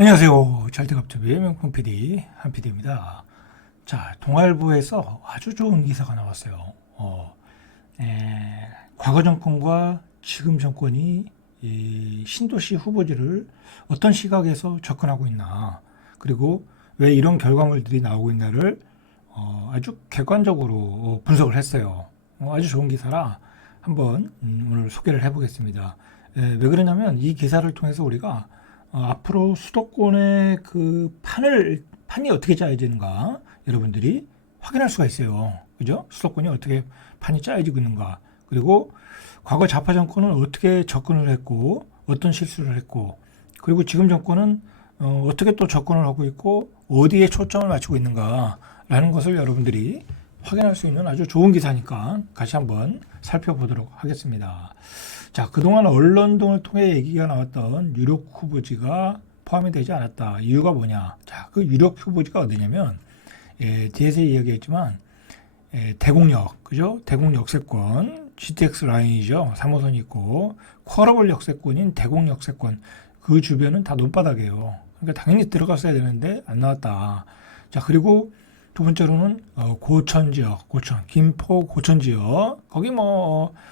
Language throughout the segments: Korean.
안녕하세요. 잘돼갑자의 명품 PD 한 PD입니다. 자, 동아일보에서 아주 좋은 기사가 나왔어요. 과거 정권과 지금 정권이 이 신도시 후보지를 어떤 시각에서 접근하고 있나, 그리고 왜 이런 결과물들이 나오고 있나를 아주 객관적으로 분석을 했어요. 아주 좋은 기사라 한번 오늘 소개를 해보겠습니다. 왜 그러냐면 이 기사를 통해서 우리가 앞으로 수도권의 그 판이 어떻게 짜여지는가 여러분들이 확인할 수가 있어요. 그죠? 수도권이 어떻게 판이 짜여지고 있는가. 그리고 과거 좌파 정권은 어떻게 접근을 했고, 어떤 실수를 했고, 그리고 지금 정권은 어떻게 또 접근을 하고 있고, 어디에 초점을 맞추고 있는가라는 것을 여러분들이 확인할 수 있는 아주 좋은 기사니까 같이 한번 살펴보도록 하겠습니다. 자, 그동안 언론 등을 통해 얘기가 나왔던 유력 후보지가 포함이 되지 않았다. 이유가 뭐냐? 자, 그 유력 후보지가 어디냐면, 뒤에서 이야기했지만, 대곡역, 그죠? 대곡 역세권, GTX 라인이죠. 3호선이 있고, 쿼러블 역세권인 대곡 역세권, 그 주변은 다 논바닥이에요. 그러니까 당연히 들어갔어야 되는데 안 나왔다. 자, 그리고 두 번째로는 고천 지역, 김포 고천 지역, 거기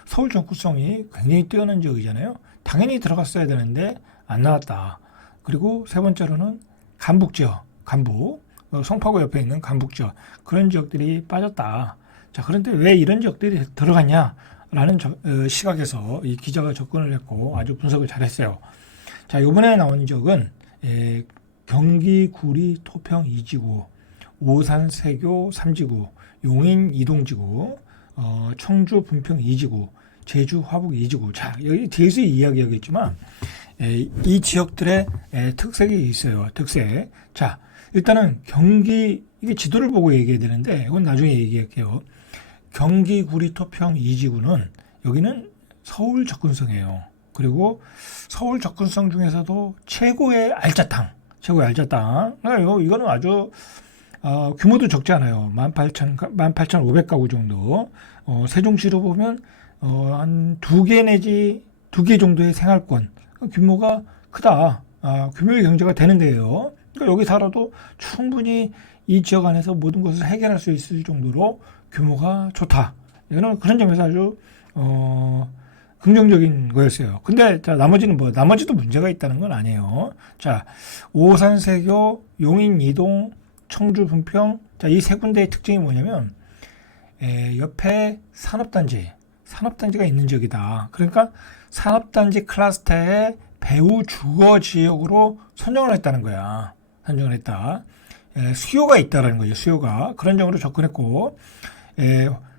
서울 전구성이 굉장히 뛰어난 지역이잖아요. 당연히 들어갔어야 되는데 안 나왔다. 그리고 세 번째로는 간북 지역, 간북, 송파구 옆에 있는 간북 지역, 그런 지역들이 빠졌다. 자, 그런데 왜 이런 지역들이 들어갔냐라는 시각에서 이 기자가 접근을 했고 아주 분석을 잘했어요. 자, 이번에 나온 지역은 경기 구리 토평 2지구, 오산 세교 3지구, 용인 이동지구, 청주 분평 2지구, 제주 화북 2지구. 자, 여기 뒤에서 이야기하겠지만 이 지역들의 특색이 있어요. 특색. 자, 일단은 이게 지도를 보고 얘기해야 되는데 이건 나중에 얘기할게요. 경기 구리 토평 2지구는 여기는 서울 접근성이에요. 그리고 서울 접근성 중에서도 최고의 알짜땅. 그러니까 이거는 아주 규모도 적지 않아요. 18,500가구 정도. 세종시로 보면 한 두 개 내지 두 개 정도의 생활권. 규모가 크다. 규모의 경제가 되는 데예요. 그러니까 여기 살아도 충분히 이 지역 안에서 모든 것을 해결할 수 있을 정도로 규모가 좋다. 이거는 그런 점에서 아주 긍정적인 거였어요. 근데 자, 나머지도 문제가 있다는 건 아니에요. 자, 오산 세교, 용인 이동, 청주 분평. 자, 이 세 군데의 특징이 뭐냐면 옆에 산업단지가 있는 지역이다. 그러니까 산업단지 클러스터의 배후 주거 지역으로 선정을 했다는 거야. 선정을 했다. 수요가 있다라는 거죠. 수요가 그런 점으로 접근했고,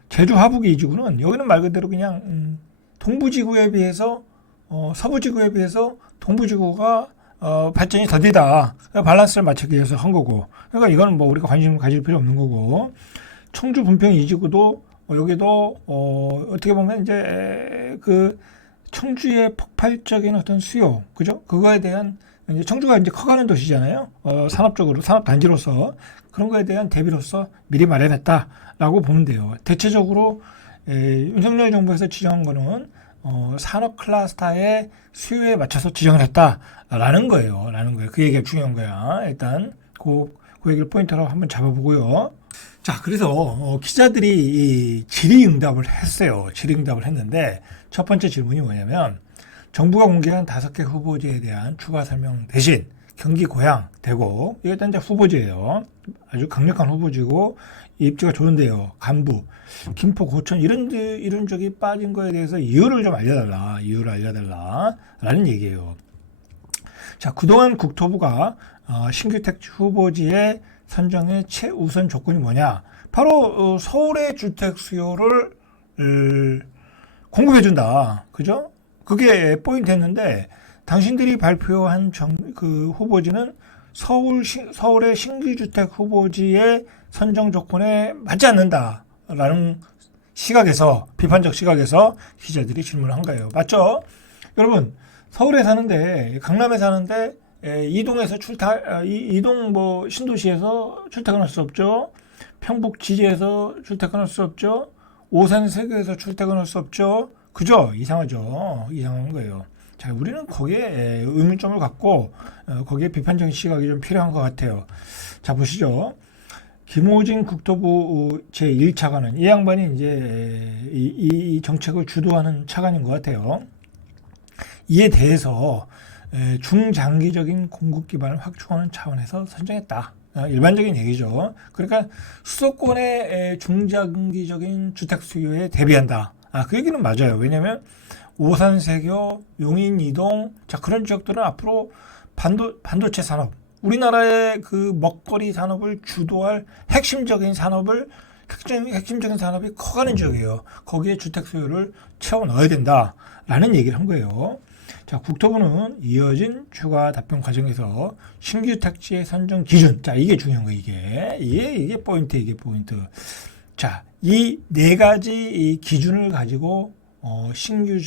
제주 화북 이지구는 여기는 말 그대로 그냥 동부지구에 비해서 서부지구에 비해서 동부지구가 발전이 더디다. 밸런스를 맞추기 위해서 한 거고. 그러니까 이건 우리가 관심을 가질 필요 없는 거고. 청주 분평 이지구도 여기도 어떻게 보면 이제 그 청주의 폭발적인 어떤 수요, 그죠? 그거에 대한 이제 청주가 이제 커가는 도시잖아요. 산업적으로 산업 단지로서 그런 거에 대한 대비로서 미리 마련했다라고 보면 돼요. 대체적으로 윤석열 정부에서 지정한 거는 산업 클러스터의 수요에 맞춰서 지정을 했다라는 거예요. 그 얘기가 중요한 거야. 일단 그 얘기를 포인트로 한번 잡아보고요. 자, 그래서 기자들이 이 질의응답을 했어요. 질의응답을 했는데 첫 번째 질문이 뭐냐면 정부가 공개한 5개 후보지에 대한 추가 설명 대신 경기 고양, 대구, 이게 일단 이제 후보지예요. 아주 강력한 후보지고 입지가 좋은데요. 간부, 김포, 고천 이런 적이 빠진 거에 대해서 이유를 알려달라라는 얘기예요. 자, 그동안 국토부가 신규택 후보지의 선정의 최우선 조건이 뭐냐? 바로 서울의 주택 수요를 공급해준다. 그죠? 그게 포인트였는데 당신들이 발표한 그 후보지는 서울의 신규주택 후보지의 선정 조건에 맞지 않는다라는 비판적 시각에서 기자들이 질문을 한 거예요. 맞죠? 여러분, 서울에 사는데, 강남에 사는데, 이동에서 이동 신도시에서 출퇴근할 수 없죠. 평북 지지에서 출퇴근할 수 없죠. 오산 세교에서 출퇴근할 수 없죠. 그죠? 이상한 거예요. 자, 우리는 거기에 의문점을 갖고 거기에 비판적인 시각이 좀 필요한 것 같아요. 자, 보시죠. 김호진 국토부 제1차관은 이 양반이 이제 이 정책을 주도하는 차관인 것 같아요. 이에 대해서 중장기적인 공급 기반을 확충하는 차원에서 선정했다. 일반적인 얘기죠. 그러니까 수도권의 중장기적인 주택 수요에 대비한다. 그 얘기는 맞아요. 왜냐하면 오산, 세교, 용인, 이동, 자 그런 지역들은 앞으로 반도체 산업, 우리나라의 그 먹거리 산업을 주도할 핵심적인 산업이 커가는 지역이에요. 거기에 주택 수요를 채워 넣어야 된다라는 얘기를 한 거예요. 자, 국토부는 이어진 추가 답변 과정에서 신규 택지의 선정 기준, 자 이게 중요한 거 이게 포인트. 자, 이 네 가지 이 기준을 가지고 신규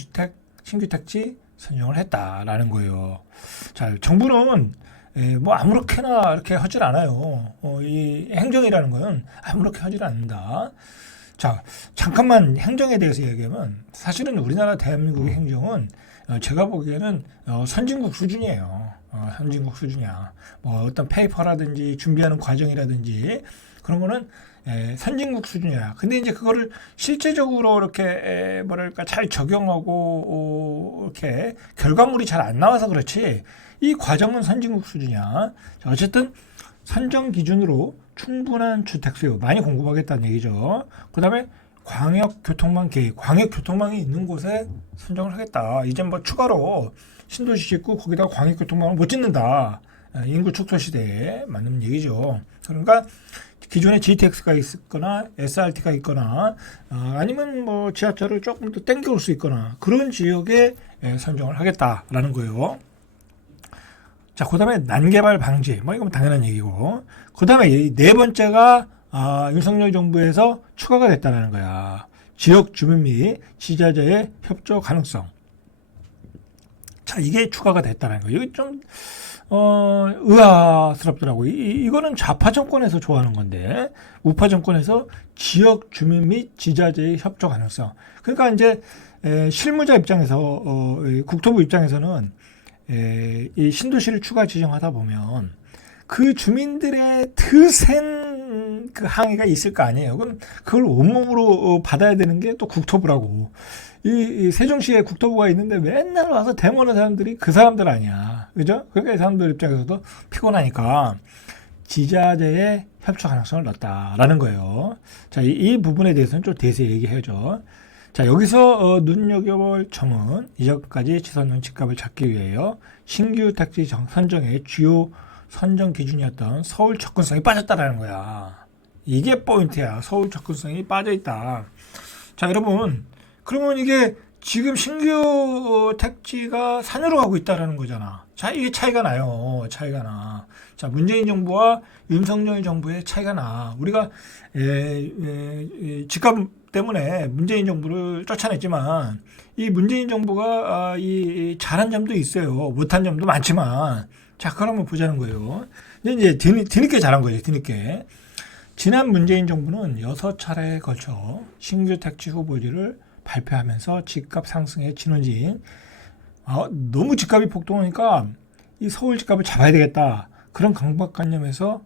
택지 선정을 했다라는 거예요. 자, 정부는 뭐 아무렇게나 이렇게 하질 않아요. 이 행정이라는 거는 아무렇게 하질 않는다. 자, 잠깐만 행정에 대해서 얘기하면 사실은 우리나라 대한민국의 행정은 제가 보기에는 선진국 수준이에요. 선진국 수준이야. 뭐 어떤 페이퍼라든지 준비하는 과정이라든지 그런 거는 선진국 수준이야. 근데 이제 그거를 실제적으로 이렇게 뭐랄까 잘 적용하고 이렇게 결과물이 잘 안 나와서 그렇지 이 과정은 선진국 수준이야. 자, 어쨌든 선정 기준으로 충분한 주택 수요 많이 공급하겠다는 얘기죠. 그 다음에 광역교통망 계획, 광역교통망이 있는 곳에 선정을 하겠다. 이제 뭐 추가로 신도시 짓고 거기다가 광역교통망을 못 짓는다. 인구 축소 시대에 맞는 얘기죠. 그러니까 기존에 GTX가 있거나 SRT가 있거나 아니면 뭐 지하철을 조금 더 땡겨올 수 있거나 그런 지역에 선정을 하겠다라는 거예요. 자, 그 다음에 난개발 방지, 뭐 이건 당연한 얘기고, 그 다음에 네 번째가 윤석열 정부에서 추가가 됐다는 거야. 지역 주민 및 지자체의 협조 가능성. 자, 이게 추가가 됐다는 거예요. 이게 좀 의아스럽더라고. 이거는 좌파 정권에서 좋아하는 건데 우파 정권에서 지역 주민 및 지자체의 협조 가능성. 그러니까 이제 실무자 입장에서 국토부 입장에서는 이 신도시를 추가 지정하다 보면 그 주민들의 드센 그 항의가 있을 거 아니에요. 그럼 그걸 온몸으로 받아야 되는 게 또 국토부라고. 이 세종시에 국토부가 있는데 맨날 와서 데모하는 사람들이 그 사람들 아니야. 그죠? 그러니까 이 사람들 입장에서도 피곤하니까 지자체의 협조 가능성을 넣었다라는 거예요. 자, 이 부분에 대해서는 좀 대세 얘기해줘. 자, 여기서 눈여겨볼 점은 이전까지 치솟는 집값을 잡기 위해요. 신규 택지 선정의 주요 선정 기준이었던 서울 접근성이 빠졌다라는 거야. 이게 포인트야. 서울 접근성이 빠져있다. 자, 여러분, 그러면 이게 지금 신규 택지가 산으로 가고 있다라는 거잖아. 자, 이게 차이가 나요. 차이가 나. 자, 문재인 정부와 윤석열 정부의 차이가 나. 우리가 집값 때문에 문재인 정부를 쫓아냈지만 이 문재인 정부가 이 잘한 점도 있어요. 못한 점도 많지만 자, 그럼 한번 보자는 거예요. 이제 뒤늦게 잘한 거죠. 뒤늦게. 지난 문재인 정부는 6차례에 걸쳐 신규 택지 후보지를 발표하면서 집값 상승의 진원지인 너무 집값이 폭등하니까 이 서울 집값을 잡아야 되겠다. 그런 강박관념에서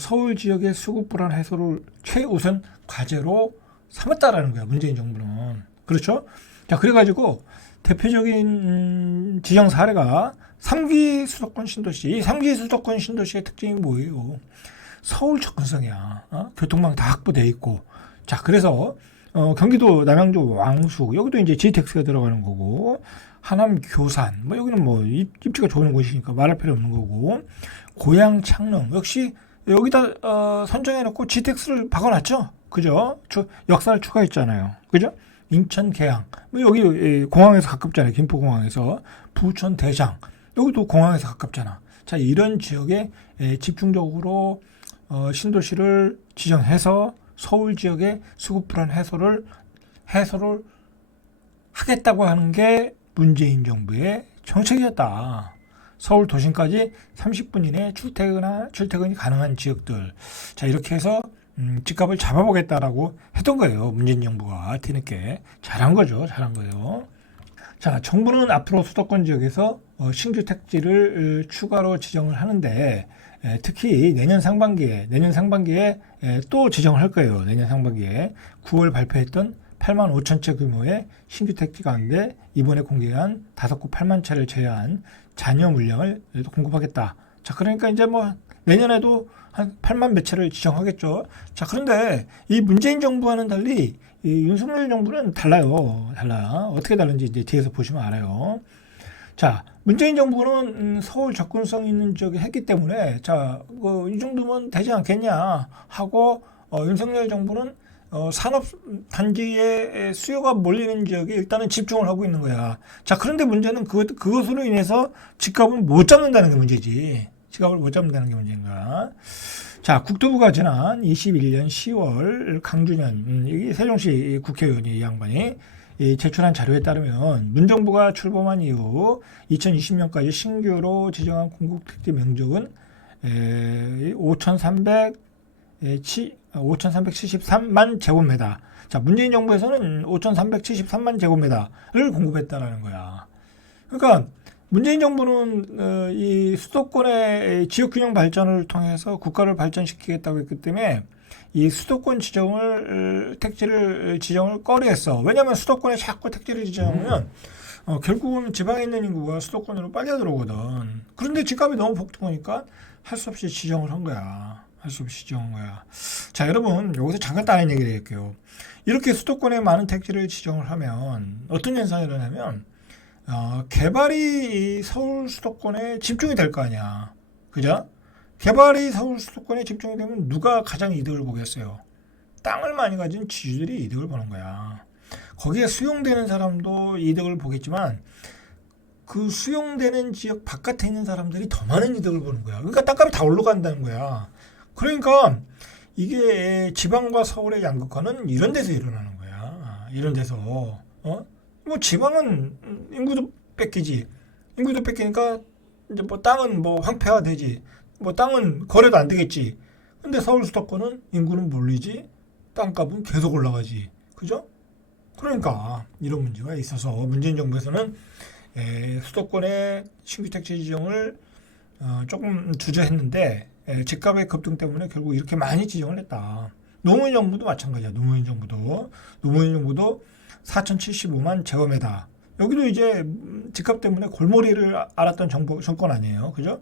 서울 지역의 수급 불안 해소를 최우선 과제로 삼았다라는 거야. 문재인 정부는. 그렇죠? 자, 그래가지고 대표적인 지정 사례가 3기 수도권 신도시. 이 3기 수도권 신도시의 특징이 뭐예요? 서울 접근성이야. 교통망 다 확보돼 있고. 자, 그래서 경기도 남양주 왕수 여기도 이제 GTX가 들어가는 거고, 하남 교산 뭐 여기는 뭐 입지가 좋은 곳이니까 말할 필요 없는 거고, 고양 창릉 역시 여기다 선정해놓고 GTX를 박아놨죠. 그죠? 역사를 추가했잖아요. 그죠? 인천 계양 뭐 여기 공항에서 가깝잖아요. 김포공항에서. 부천 대장 여기도 공항에서 가깝잖아. 자, 이런 지역에 집중적으로 신도시를 지정해서 서울 지역의 수급 불안 해소를 하겠다고 하는 게 문재인 정부의 정책이었다. 서울 도심까지 30분 이내 출퇴근이 가능한 지역들. 자, 이렇게 해서 집값을 잡아보겠다라고 했던 거예요. 문재인 정부가 뒤늦게 잘한 거죠. 잘한 거예요. 자, 정부는 앞으로 수도권 지역에서 신규 택지를 추가로 지정을 하는데 특히 내년 상반기에 또 지정을 할 거예요. 내년 상반기에 9월 발표했던 8만 5천 채 규모의 신규 택지 가운데 이번에 공개한 5구 8만 채를 제외한 잔여 물량을 공급하겠다. 자, 그러니까 이제 뭐 내년에도 한 8만 몇 채를 지정하겠죠. 자, 그런데 이 문재인 정부와는 달리 이 윤석열 정부는 달라요. 어떻게 다른지 이제 뒤에서 보시면 알아요. 자, 문재인 정부는 서울 접근성 있는 지역에 했기 때문에 자, 이 정도면 되지 않겠냐 하고 윤석열 정부는 산업 단지의 수요가 몰리는 지역에 일단은 집중을 하고 있는 거야. 자, 그런데 문제는 그것으로 인해서 집값을 못 잡는다는 게 문제지. 집값을 못 잡는다는 게 문제인가. 자, 국토부가 지난 21년 10월 강준현 이게 세종시 국회의원이 이 양반이 제출한 자료에 따르면 문정부가 출범한 이후 2020년까지 신규로 지정한 공급택지 면적은 5,373만 제곱미터. 자, 문재인 정부에서는 5,373만 제곱미터를 공급했다라는 거야. 그러니까 문재인 정부는 이 수도권의 지역균형 발전을 통해서 국가를 발전시키겠다고 했기 때문에 이 수도권 택지를 지정을 꺼려했어. 왜냐하면 수도권에 자꾸 택지를 지정하면 결국은 지방에 있는 인구가 수도권으로 빨려 들어오거든. 그런데 집값이 너무 폭등하니까 할 수 없이 지정을 한 거야. 자, 여러분 여기서 잠깐 다른 얘기를 할게요. 이렇게 수도권에 많은 택지를 지정을 하면 어떤 현상이 일어나면 개발이 서울 수도권에 집중이 될 거 아니야. 그죠? 개발이 서울 수도권에 집중이 되면 누가 가장 이득을 보겠어요? 땅을 많이 가진 지주들이 이득을 보는 거야. 거기에 수용되는 사람도 이득을 보겠지만 그 수용되는 지역 바깥에 있는 사람들이 더 많은 이득을 보는 거야. 그러니까 땅값이 다 올라간다는 거야. 그러니까 이게 지방과 서울의 양극화는 이런 데서 일어나는 거야. 이런 데서 뭐 지방은 인구도 뺏기지. 인구도 뺏기니까 이제 뭐 땅은 뭐 황폐화되지. 뭐 땅은 거래도 안 되겠지. 근데 서울 수도권은 인구는 몰리지. 땅값은 계속 올라가지. 그죠? 그러니까 이런 문제가 있어서 문재인 정부에서는 수도권의 신규 택지 지정을 조금 주저했는데 집값의 급등 때문에 결국 이렇게 많이 지정을 했다. 노무현 정부도 마찬가지야. 노무현 정부도 4,075만 제곱미터. 여기도 이제 집값 때문에 골머리를 앓았던 정권 아니에요. 그죠?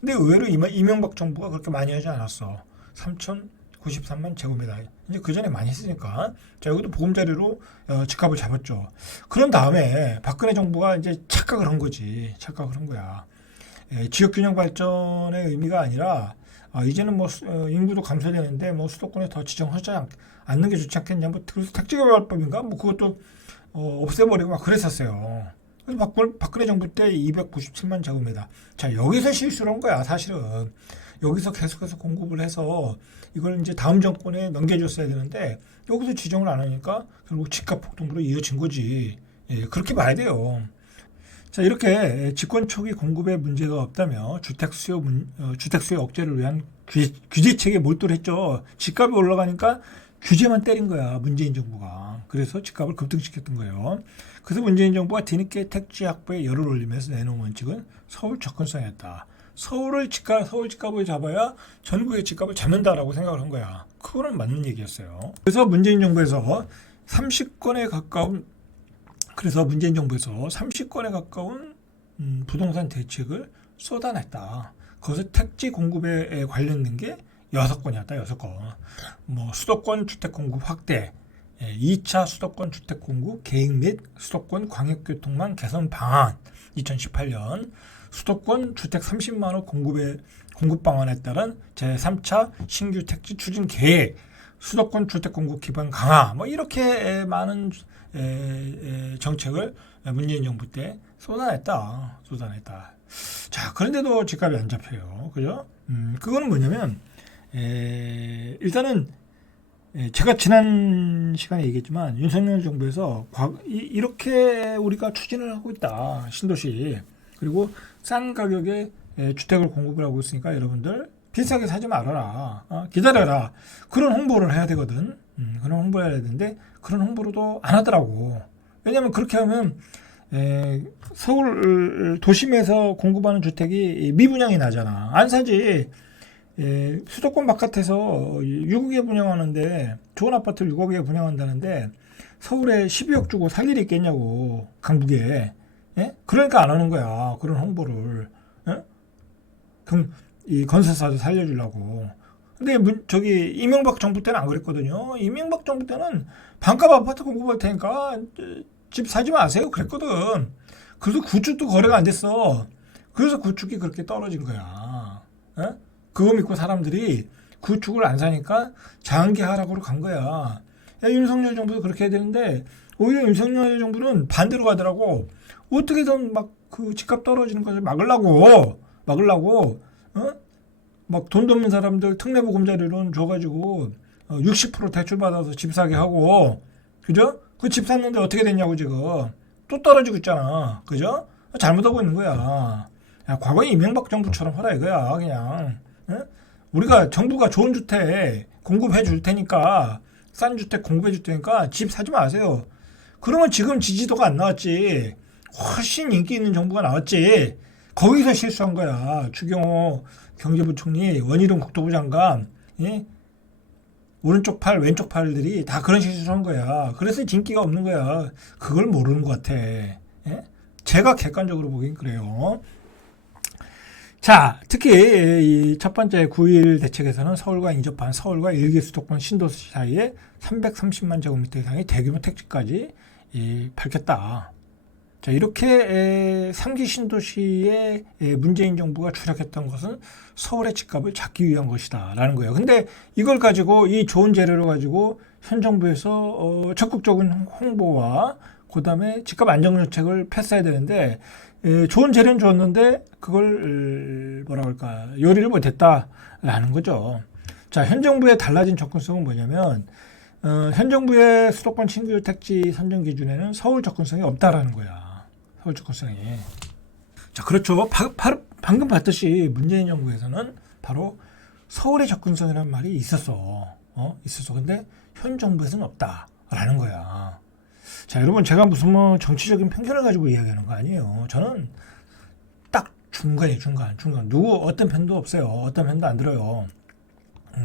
근데 의외로 이명박 정부가 그렇게 많이 하지 않았어. 3,093만 제곱미터. 이제 그 전에 많이 했으니까. 자, 여기도 보금자리로 집값을 잡았죠. 그런 다음에 박근혜 정부가 이제 착각을 한 거지. 착각을 한 거야. 지역균형 발전의 의미가 아니라 이제는 뭐 인구도 감소되는데 뭐 수도권에 더 지정하지 않는 게 좋지 않겠냐. 뭐 그래서 택지개발법인가 뭐 그것도 없애버리고 막 그랬었어요. 그래서 박근혜 정부 때 297만 제곱미터. 자, 여기서 실수를 한 거야 사실은. 여기서 계속해서 공급을 해서 이걸 이제 다음 정권에 넘겨줬어야 되는데 여기서 지정을 안 하니까 결국 집값 폭등으로 이어진 거지. 예, 그렇게 봐야 돼요. 자, 이렇게 집권 초기 공급에 문제가 없다며 주택 수요 억제를 위한 규제책에 몰두를 했죠. 집값이 올라가니까 규제만 때린 거야, 문재인 정부가. 그래서 집값을 급등시켰던 거예요. 그래서 문재인 정부가 뒤늦게 택지 확보에 열을 올리면서 내놓은 원칙은 서울 접근성이었다. 서울 집값을 잡아야 전국의 집값을 잡는다라고 생각을 한 거야. 그거는 맞는 얘기였어요. 그래서 문재인 정부에서 30건에 가까운 부동산 대책을 쏟아냈다. 거기서 택지 공급에 관련된 게 6건이었다. 6건. 뭐 수도권 주택 공급 확대, 2차 수도권 주택 공급 계획 및 수도권 광역교통망 개선 방안 2018년, 수도권 주택 30만 호 공급 방안에 따른 제3차 신규 택지 추진 계획, 수도권 주택 공급 기반 강화, 뭐 이렇게 많은 정책을 문재인 정부 때 쏟아냈다. 자, 그런데도 집값이 안 잡혀요. 그죠? 그거는 뭐냐면 일단은 제가 지난 시간에 얘기했지만 윤석열 정부에서 이렇게 우리가 추진을 하고 있다. 신도시. 그리고 싼 가격에 주택을 공급을 하고 있으니까 여러분들 비싸게 사지 말아라. 기다려라. 그런 홍보를 해야 되거든. 그런 홍보를 해야 되는데 그런 홍보로도 안 하더라고. 왜냐하면 그렇게 하면 서울 도심에서 공급하는 주택이 미분양이 나잖아. 안 사지. 수도권 바깥에서 6억에 분양하는데 좋은 아파트를 6억에 분양한다는데 서울에 12억 주고 살 일이 있겠냐고 강북에. 예? 그러니까 안 하는 거야. 그런 홍보를. 예? 그럼 이 건설사도 살려주려고. 근데 저기 이명박 정부 때는 안 그랬거든요. 이명박 정부 때는 반값 아파트 공급할 테니까 집 사지 마세요. 그랬거든. 그래서 구축도 거래가 안 됐어. 그래서 구축이 그렇게 떨어진 거야. 예? 그거 믿고 사람들이 구축을 안 사니까 장기 하락으로 간 거야. 야, 윤석열 정부도 그렇게 해야 되는데 오히려 윤석열 정부는 반대로 가더라고. 어떻게든 막 그 집값 떨어지는 것을 막으려고, 어? 막 돈도 없는 사람들 특례보금자리론 줘가지고 60% 대출 받아서 집 사게 하고, 그죠? 그 집 샀는데 어떻게 됐냐고 지금 또 떨어지고 있잖아, 그죠? 잘못하고 있는 거야. 야, 과거에 이명박 정부처럼 하라 이거야, 그냥. 예? 우리가 정부가 좋은 주택 공급해 줄 테니까, 싼 주택 공급해 줄 테니까 집 사지 마세요. 그러면 지금 지지도가 안 나왔지. 훨씬 인기 있는 정부가 나왔지. 거기서 실수한 거야. 추경호 경제부총리, 원희룡 국토부 장관, 예? 오른쪽 팔, 왼쪽 팔들이 다 그런 실수를 한 거야. 그래서 인기가 없는 거야. 그걸 모르는 것 같아. 예? 제가 객관적으로 보긴 그래요. 자, 특히 이 첫 번째 9.1 대책에서는 서울과 인접한 서울과 일개 수도권 신도시 사이에 330만 제곱미터 이상의 대규모 택지까지 밝혔다. 자, 이렇게 3기 신도시에 문재인 정부가 주력했던 것은 서울의 집값을 잡기 위한 것이다 라는 거예요. 근데 이걸 가지고, 이 좋은 재료를 가지고 현 정부에서 적극적인 홍보와 그 다음에 집값 안정 정책을 폈어야 되는데, 좋은 재료는 줬는데 그걸 뭐라 그럴까, 요리를 못했다라는 거죠. 자, 현 정부의 달라진 접근성은 뭐냐면, 현 정부의 수도권 신규 택지 선정 기준에는 서울 접근성이 없다라는 거야. 서울 접근성이. 자, 그렇죠. 방금 봤듯이 문재인 정부에서는 바로 서울의 접근성이라는 말이 있었어. 있었어. 근데 현 정부에서는 없다라는 거야. 자, 여러분, 제가 무슨 뭐 정치적인 편견을 가지고 이야기하는 거 아니에요. 저는 딱 중간이에요. 중간. 누구 어떤 편도 없어요. 어떤 편도 안 들어요.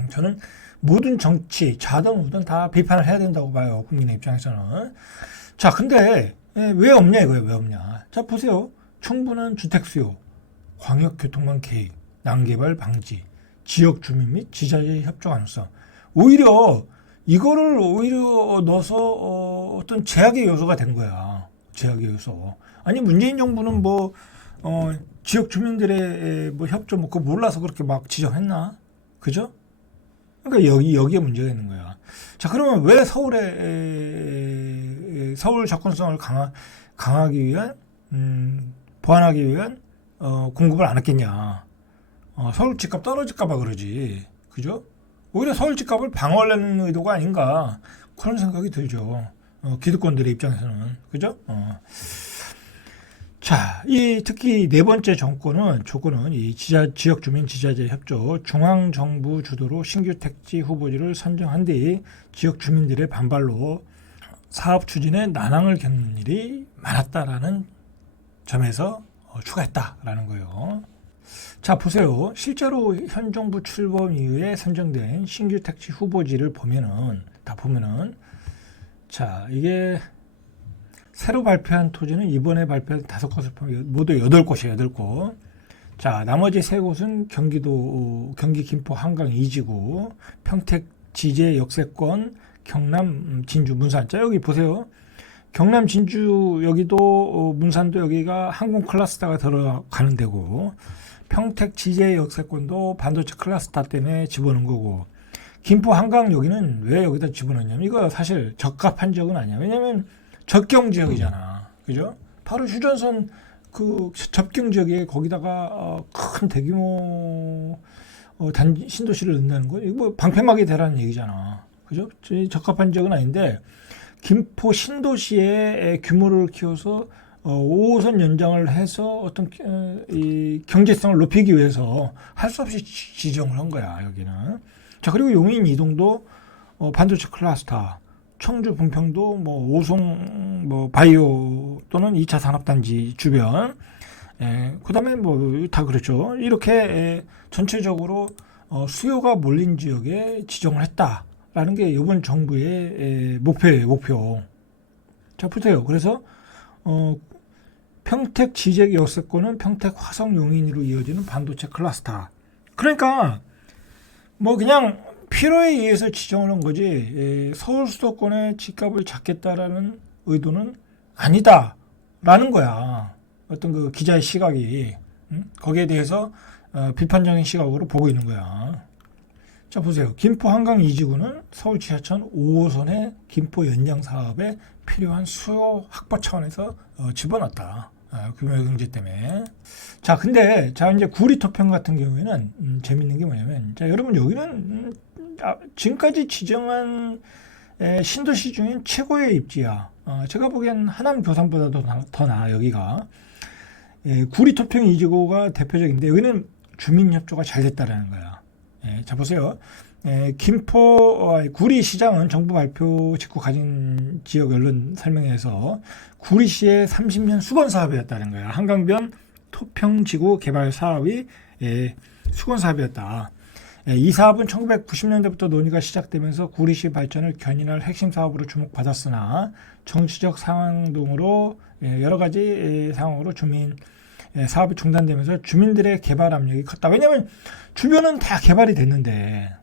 저는 모든 정치, 좌든 우든 다 비판을 해야 된다고 봐요. 국민의 입장에서는. 자, 근데 왜 없냐 이거예요. 왜 없냐. 자, 보세요. 충분한 주택 수요, 광역교통망 계획, 난개발 방지, 지역 주민 및 지자체 협조 가능성. 오히려 이거를 넣어서 어떤 제약의 요소가 된 거야. 제약의 요소. 아니, 문재인 정부는 뭐 지역 주민들의 뭐 협조 뭐 그거 몰라서 그렇게 막 지정했나? 그죠? 그러니까 여기에 문제가 있는 거야. 자, 그러면 왜 서울 접근성을 강하기 위한, 보완하기 위한, 공급을 안 했겠냐. 서울 집값 떨어질까봐 그러지. 그죠? 오히려 서울 집값을 방어하려는 의도가 아닌가. 그런 생각이 들죠. 기득권들의 입장에서는. 그죠? 자, 특히 네 번째 조건은 이 지역 주민 지자체 협조, 중앙 정부 주도로 신규 택지 후보지를 선정한 뒤 지역 주민들의 반발로 사업 추진에 난항을 겪는 일이 많았다라는 점에서 추가했다라는 거예요. 자, 보세요. 실제로 현 정부 출범 이후에 선정된 신규 택지 후보지를 보면은 자, 이게 새로 발표한 토지는 이번에 발표한 5곳을 포함해 모두 8곳이에요. 8곳. 자, 나머지 3곳은 경기 김포 한강 2지구, 평택 지제 역세권, 경남 진주 문산. 자, 여기 보세요. 경남 진주 여기도 문산도 여기가 항공 클러스터가 들어가는 데고, 평택 지제 역세권도 반도체 클러스터 때문에 집어넣은 거고, 김포 한강 여기는 왜 여기다 집어넣냐면 이거 사실 적합한 지역은 아니야. 왜냐면 접경 지역이잖아. 그죠? 바로 휴전선 그 접경 지역에 거기다가 큰 대규모 신도시를 넣는다는 거, 이거 뭐 방패막이 되라는 얘기잖아. 그죠? 적합한 지역은 아닌데, 김포 신도시의 규모를 키워서 5호선 연장을 해서 어떤 이 경제성을 높이기 위해서 할 수 없이 지정을 한 거야, 여기는. 자, 그리고 용인 이동도 반도체 클러스터, 청주 분평도 뭐 오송 뭐 바이오 또는 2차 산업단지 주변, 그다음에 뭐 다 그렇죠. 이렇게 전체적으로 수요가 몰린 지역에 지정을 했다라는 게 이번 정부의 목표예요, 목표. 자, 보세요. 그래서 평택 지적 역세권은 평택 화성 용인으로 이어지는 반도체 클러스터. 그러니까 뭐 그냥 필요에 의해서 지정을 한 거지, 서울 수도권의 집값을 잡겠다라는 의도는 아니다라는 거야. 어떤 그 기자의 시각이, 거기에 대해서 비판적인 시각으로 보고 있는 거야. 자, 보세요. 김포 한강 2지구는 서울 지하철 5호선의 김포 연장 사업에 필요한 수요 확보 차원에서 집어넣었다. 규모 경제 때문에. 자, 근데 자 이제 구리토평 같은 경우에는 재밌는 게 뭐냐면, 자 여러분, 여기는 지금까지 지정한 신도시 중엔 최고의 입지야. 제가 보기엔 하남 교산보다도 더 나아. 여기가 구리토평 2지구가 대표적인데, 여기는 주민협조가 잘 됐다라는 거야. 자, 보세요. 김포 구리시장은 정부 발표 직후 가진 지역 언론 설명에서 구리시의 30년 수건 사업이었다는 거야. 한강변 토평지구 개발 사업이 수건 사업이었다. 이 사업은 1990년대부터 논의가 시작되면서 구리시 발전을 견인할 핵심 사업으로 주목받았으나 정치적 상황 등으로 여러 가지 상황으로 사업이 중단되면서 주민들의 개발 압력이 컸다. 왜냐하면 주변은 다 개발이 됐는데,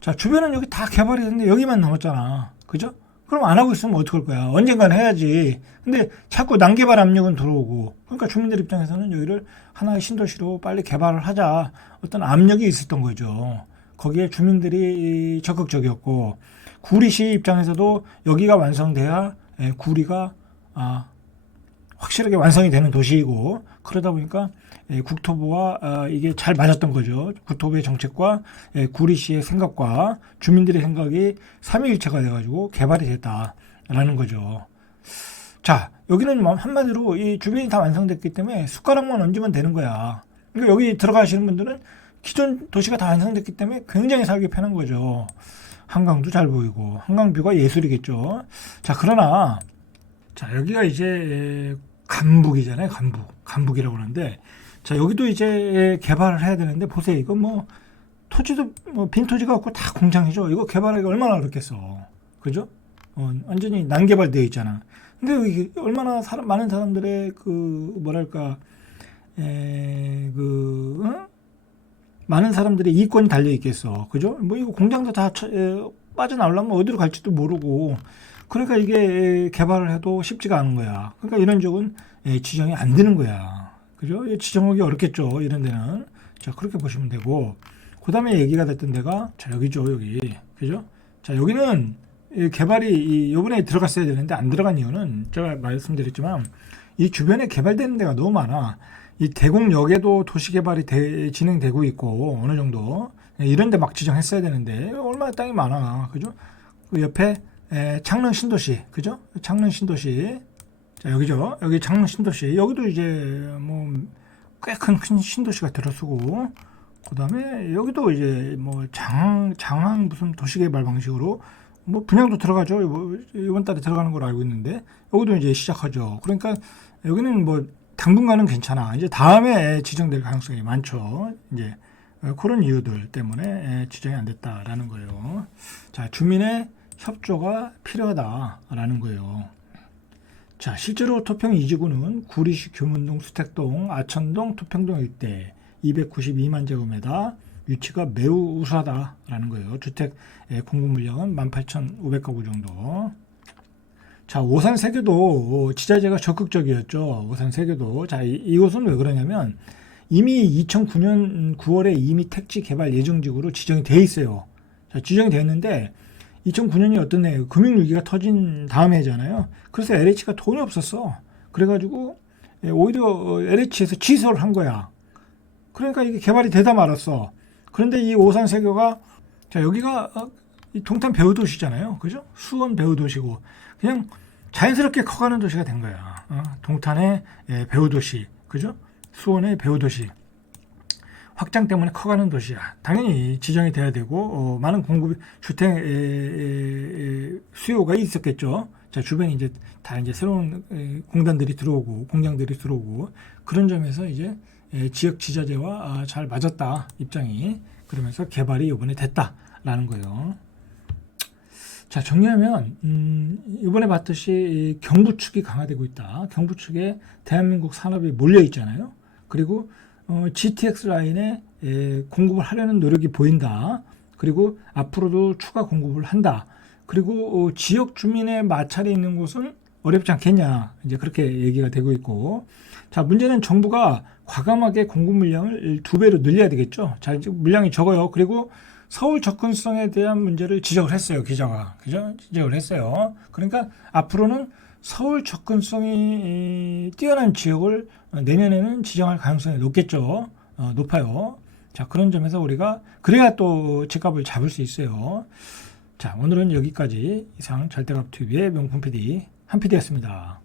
자, 주변은 여기 다 개발이 됐는데 여기만 남았잖아. 그죠? 그럼 안 하고 있으면 어떡할 거야? 언젠간 해야지. 근데 자꾸 난개발 압력은 들어오고, 그러니까 주민들 입장에서는 여기를 하나의 신도시로 빨리 개발을 하자, 어떤 압력이 있었던 거죠. 거기에 주민들이 적극적이었고, 구리시 입장에서도 여기가 완성돼야 구리가 확실하게 완성이 되는 도시이고, 그러다 보니까 국토부와 이게 잘 맞았던 거죠. 국토부의 정책과 구리시의 생각과 주민들의 생각이 삼위일체가 돼가지고 개발이 됐다라는 거죠. 자, 여기는 한마디로 이 주변이 다 완성됐기 때문에 숟가락만 얹으면 되는 거야. 그러니까 여기 들어가시는 분들은 기존 도시가 다 완성됐기 때문에 굉장히 살기 편한 거죠. 한강도 잘 보이고, 한강뷰가 예술이겠죠. 자, 그러나 자, 여기가 이제 간북이잖아요. 간북이라고 하는데, 자, 여기도 이제 개발을 해야 되는데, 보세요. 이거 뭐 토지도 뭐 빈 토지가 없고 다 공장이죠. 이거 개발하기가 얼마나 어렵겠어. 그죠? 완전히 난개발되어 있잖아. 근데 여기 얼마나 많은 사람들의 그 뭐랄까, 많은 사람들의 이권이 달려 있겠어. 그죠? 뭐 이거 공장도 다 빠져나오려면 어디로 갈지도 모르고, 그러니까 이게 개발을 해도 쉽지가 않은 거야. 그러니까 이런 쪽은 지정이 안 되는 거야. 그죠? 지정하기 어렵겠죠. 이런 데는. 자, 그렇게 보시면 되고, 그 다음에 얘기가 됐던 데가, 자, 여기죠, 여기. 그죠? 자, 여기는 개발이 이번에 들어갔어야 되는데 안 들어간 이유는 제가 말씀드렸지만, 이 주변에 개발되는 데가 너무 많아. 이 대곡역에도 도시개발이 진행되고 있고, 어느 정도. 이런 데 막 지정했어야 되는데, 얼마나 땅이 많아. 그죠? 그 옆에 창릉 신도시, 그죠? 창릉 신도시. 자, 여기죠. 여기 창릉 신도시. 여기도 이제 뭐 꽤 큰 신도시가 들어서고, 그 다음에 여기도 이제 뭐 장항 무슨 도시개발 방식으로 뭐 분양도 들어가죠. 이번 달에 들어가는 걸로 알고 있는데, 여기도 이제 시작하죠. 그러니까 여기는 뭐 당분간은 괜찮아. 이제 다음에 지정될 가능성이 많죠. 이제 그런 이유들 때문에 지정이 안 됐다라는 거예요. 자, 주민의 협조가 필요하다라는 거예요. 자, 실제로 토평 2지구는 구리시 규문동, 수택동, 아천동, 토평동 일대 292만 제곱미터, 위치가 매우 우수하다라는 거예요. 주택 공급 물량은 18,500가구 정도. 자, 오산 세계도 지자체가 적극적이었죠. 오산 세계도. 자, 이곳은 왜 그러냐면 이미 2009년 9월에 이미 택지 개발 예정지구로 지정이 돼 있어요. 자, 지정이 됐는데 2009년이 어떤 해예요? 금융위기가 터진 다음 해잖아요. 그래서 LH가 돈이 없었어. 그래가지고 오히려 LH에서 취소를 한 거야. 그러니까 이게 개발이 되다 말았어. 그런데 이 오산 세교가, 자, 여기가 이 동탄 배후도시잖아요. 그죠? 수원 배후도시고 그냥 자연스럽게 커가는 도시가 된 거야. 동탄의 배후도시, 그죠? 수원의 배후도시. 확장 때문에 커가는 도시야. 당연히 지정이 돼야 되고 많은 공급 주택 수요가 있었겠죠. 자, 주변에 이제 다 이제 새로운 공단들이 들어오고 공장들이 들어오고 그런 점에서 이제 지역 지자재와 잘 맞았다 입장이. 그러면서 개발이 이번에 됐다라는 거예요. 자, 정리하면 이번에 봤듯이 경부 축이 강화되고 있다. 경부 축에 대한민국 산업이 몰려 있잖아요. 그리고 GTX 라인에 공급을 하려는 노력이 보인다. 그리고 앞으로도 추가 공급을 한다. 그리고 지역 주민의 마찰이 있는 곳은 어렵지 않겠냐. 이제 그렇게 얘기가 되고 있고. 자, 문제는 정부가 과감하게 공급 물량을 2배로 늘려야 되겠죠. 자, 이제 물량이 적어요. 그리고 서울 접근성에 대한 문제를 지적을 했어요. 기자가. 그죠? 지적을 했어요. 그러니까 앞으로는 서울 접근성이 뛰어난 지역을 내년에는 지정할 가능성이 높겠죠. 높아요. 자, 그런 점에서 우리가 그래야 또 집값을 잡을 수 있어요. 자, 오늘은 여기까지 이상 절대값TV의 명품 PD 한 PD였습니다.